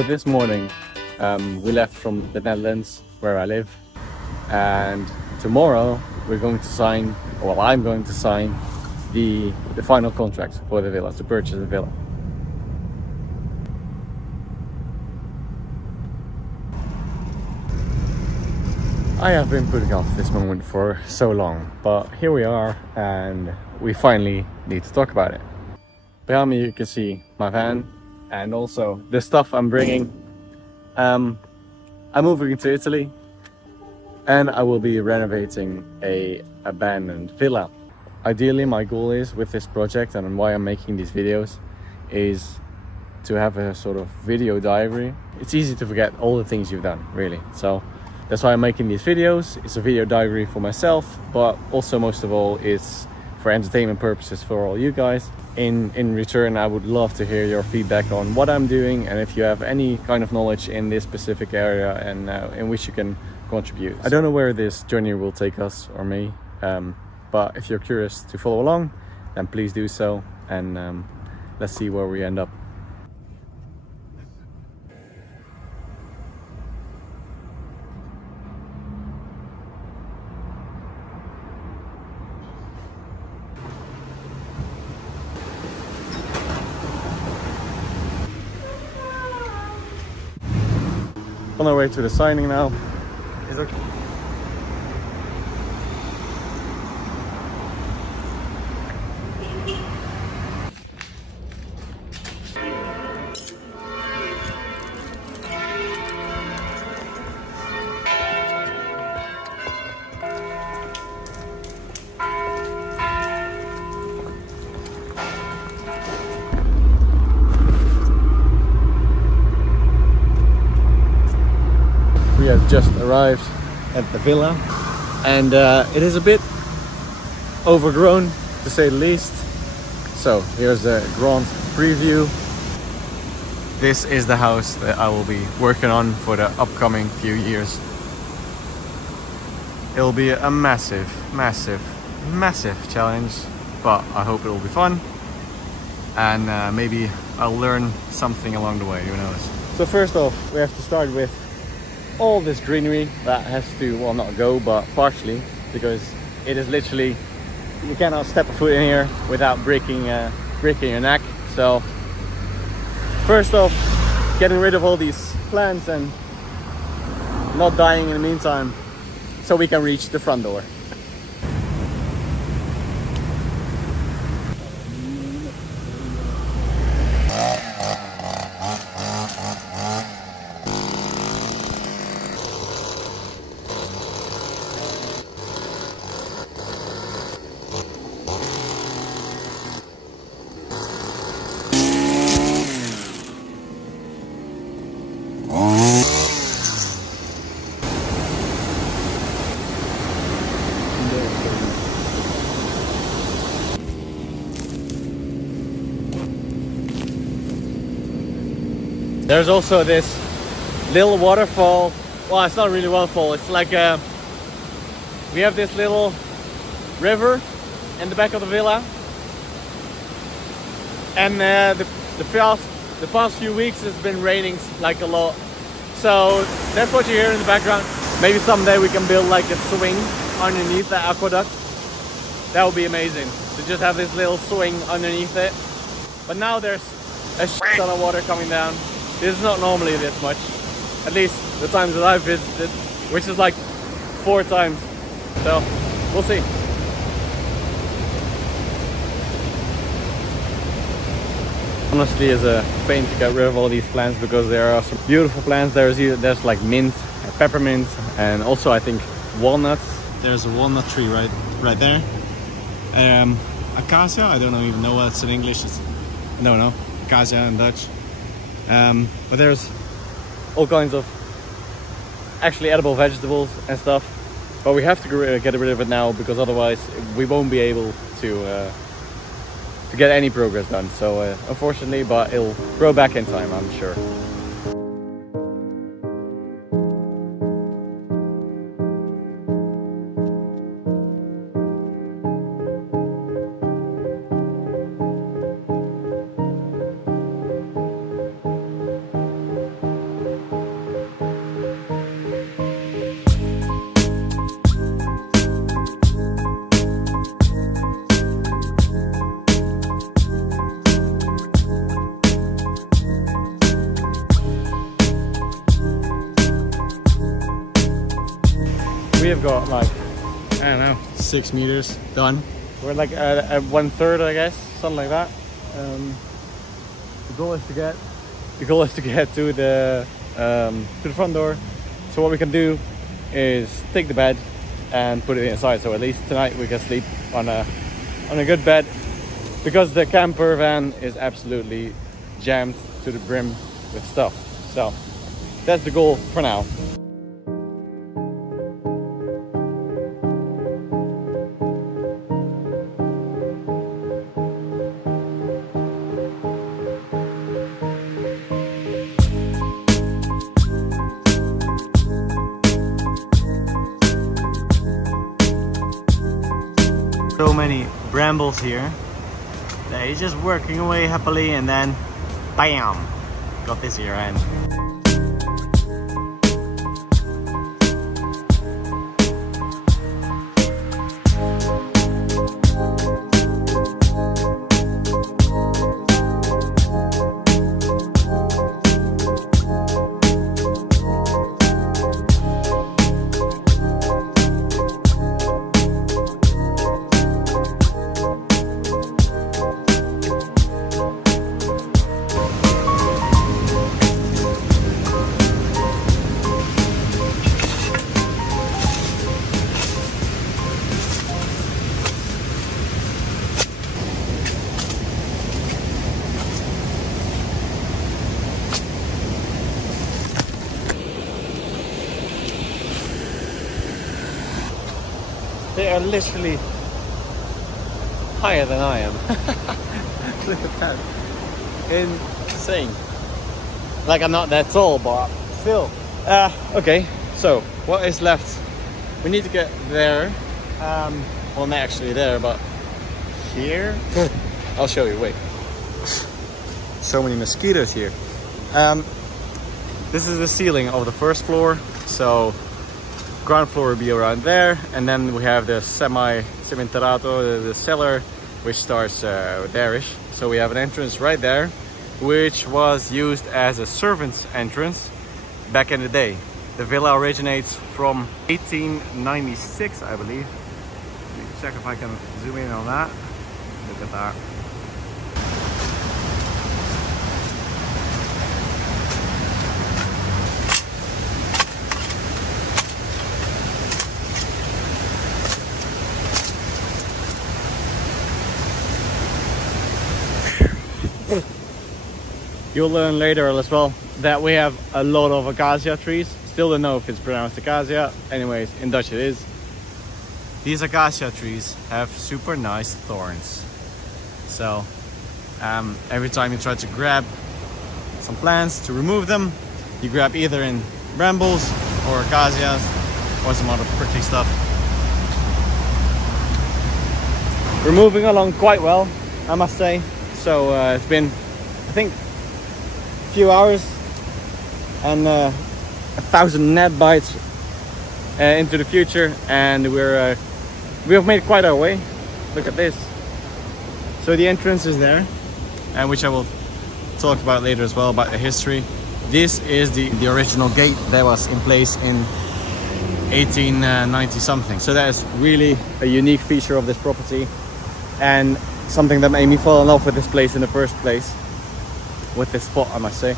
So this morning we left from the Netherlands, where I live, and tomorrow we're going to sign, well, I'm going to sign the final contract for the villa, to purchase the villa. I have been putting off this moment for so long, but here we are and we finally need to talk about it. Behind me you can see my van and also the stuff I'm bringing. I'm moving to Italy and I will be renovating a abandoned villa. Ideally, my goal is with this project, and why I'm making these videos, is to have a sort of video diary. It's easy to forget all the things you've done, really. So that's why I'm making these videos. It's a video diary for myself, but also most of all it's for entertainment purposes for all you guys. In return, I would love to hear your feedback on what I'm doing, and if you have any kind of knowledge in this specific area and in which you can contribute. I don't know where this journey will take us or me, but if you're curious to follow along, then please do so, and let's see where we end up. On our way to the signing now. Is okay. We have just arrived at the villa and it is a bit overgrown, to say the least. So here's the grand preview. This is the house that I will be working on for the upcoming few years. It'll be a massive challenge, but I hope it'll be fun, and maybe I'll learn something along the way, who knows. So first off, we have to start with all this greenery that has to, well, not go, but partially, because it is literally, you cannot step a foot in here without breaking your neck. So first off, getting rid of all these plants and not dying in the meantime, so we can reach the front door. There's also this little waterfall. Well, it's not really a waterfall. It's like we have this little river in the back of the villa, and the past few weeks it's been raining like a lot. So that's what you hear in the background. Maybe someday we can build like a swing underneath the aqueduct. That would be amazing, to just have this little swing underneath it. But now there's a shit ton of water coming down. This is not normally this much, at least the times that I've visited, which is like 4 times. So we'll see. Honestly, it's a pain to get rid of all these plants, because there are some beautiful plants. There's like mint, peppermint, and also I think walnuts. There's a walnut tree right there. Acacia, I don't even know what it's in English. No, acacia in Dutch. But there's all kinds of actually edible vegetables and stuff, but we have to get rid of it now, because otherwise we won't be able to get any progress done. So unfortunately, but it'll grow back in time, I'm sure. we've got like, I don't know, 6 meters done. We're like at 1/3, I guess, something like that. The goal is to get to the front door. So what we can do is take the bed and put it inside. So at least tonight we can sleep on a good bed, because the camper van is absolutely jammed to the brim with stuff. So that's the goal for now. So many brambles here. They're just working away happily, and then bam, got this here end. They are literally higher than I am. Look at that. Insane. Like, I'm not that tall, but still. Okay, so what is left? We need to get there. Well, not actually there, but here. I'll show you, wait. So many mosquitoes here. This is the ceiling of the first floor. So ground floor will be around there, and then we have the semi-cementerato, the cellar, which starts there-ish. So we have an entrance right there, which was used as a servant's entrance back in the day. The villa originates from 1896, I believe. Let me check if I can zoom in on that. Look at that. You'll learn later as well that we have a lot of acacia trees. Still don't know if it's pronounced acacia. Anyways, in Dutch it is. These acacia trees have super nice thorns. So every time you try to grab some plants to remove them, you grab either in brambles or acacias or some other prickly stuff. We're moving along quite well, I must say. So it's been, I think, a few hours and 1,000 net bites into the future, and we have made quite our way. Look at this. So the entrance is there, and which I will talk about later as well, about the history. This is the original gate that was in place in 1890 something. So that is really a unique feature of this property, and something that made me fall in love with this place in the first place. With this spot, I must say.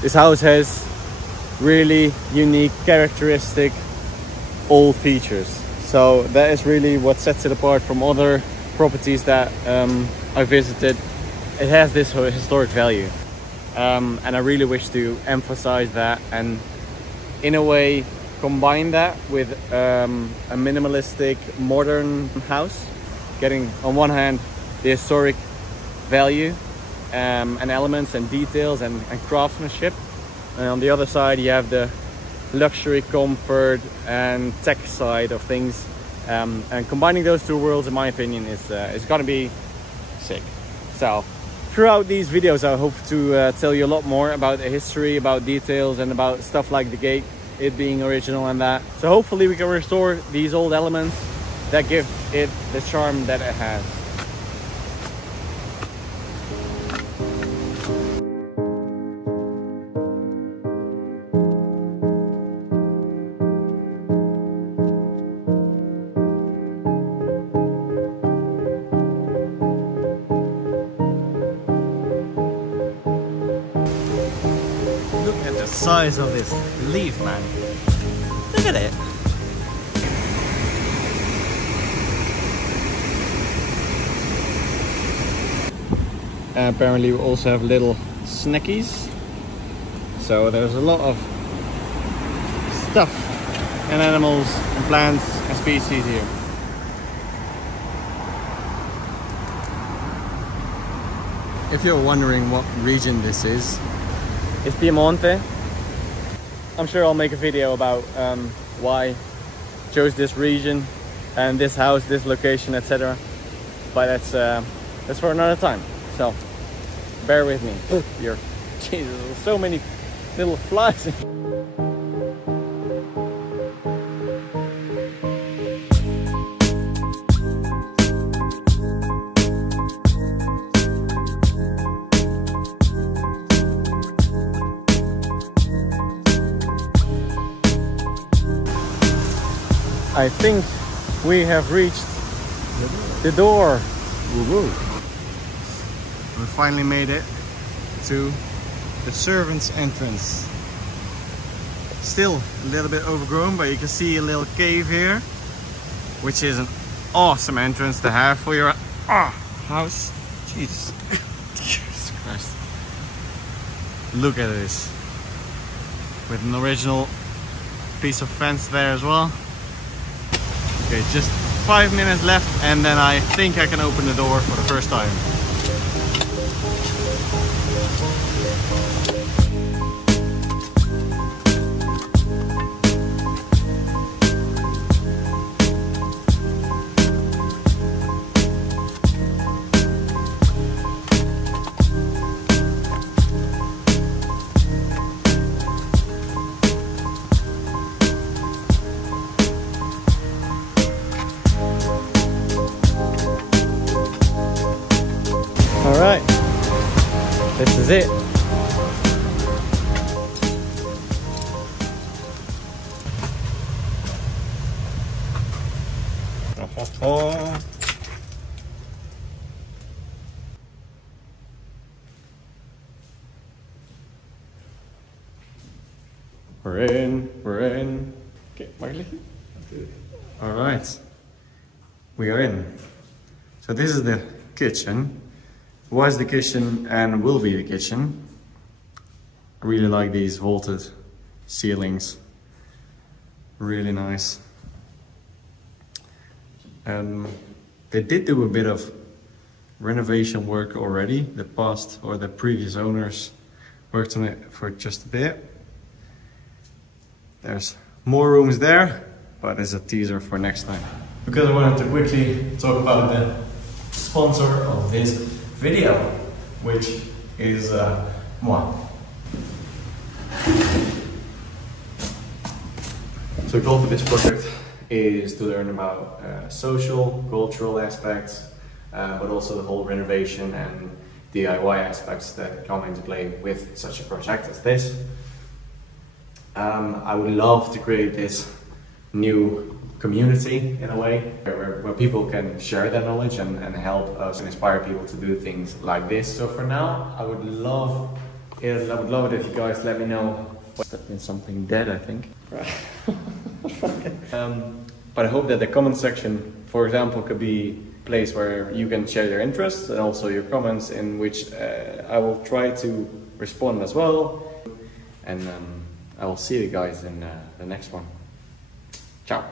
This house has really unique, characteristic old features. So that is really what sets it apart from other properties that I visited. It has this historic value. And I really wish to emphasize that, and in a way combine that with a minimalistic modern house, getting on one hand the historic value and elements and details and craftsmanship, and on the other side you have the luxury, comfort and tech side of things, and combining those two worlds, in my opinion, is gonna be sick. So throughout these videos I hope to tell you a lot more about the history, about details, and about stuff like the gate, it being original and that. So hopefully we can restore these old elements that give it the charm that it has. size of this leaf, man. Look at it. And apparently we also have little snackies. So there's a lot of stuff and animals and plants and species here. If you're wondering what region this is, it's Piemonte. I'm sure I'll make a video about why I chose this region and this house, this location, etc. But that's for another time. So bear with me. You're, Jesus, there's so many little flies. I think we have reached the door. Woo-woo. We finally made it to the servants' entrance. Still a little bit overgrown, but you can see a little cave here, which is an awesome entrance to have for your house. Jesus. Jesus Christ. Look at this. With an original piece of fence there as well. Okay, just 5 minutes left and then I think I can open the door for the first time. Alright, this is it. We're in. Okay, alright, we are in. So this is the kitchen. Was the kitchen and will be the kitchen. I really like these vaulted ceilings. Really nice. They did do a bit of renovation work already. The past or the previous owners worked on it for just a bit. There's more rooms there, but it's a teaser for next time. Because I wanted to quickly talk about the sponsor of this video, which is moi. So the goal for this project is to learn about social, cultural aspects, but also the whole renovation and DIY aspects that come into play with such a project as this. I would love to create this new community in a way where people can share their knowledge and help us and inspire people to do things like this. So for now, I would love it if you guys let me know. That's been something dead, I think. But I hope that the comment section, for example, could be a place where you can share your interests and also your comments, in which I will try to respond as well. And I will see you guys in the next one. Ciao.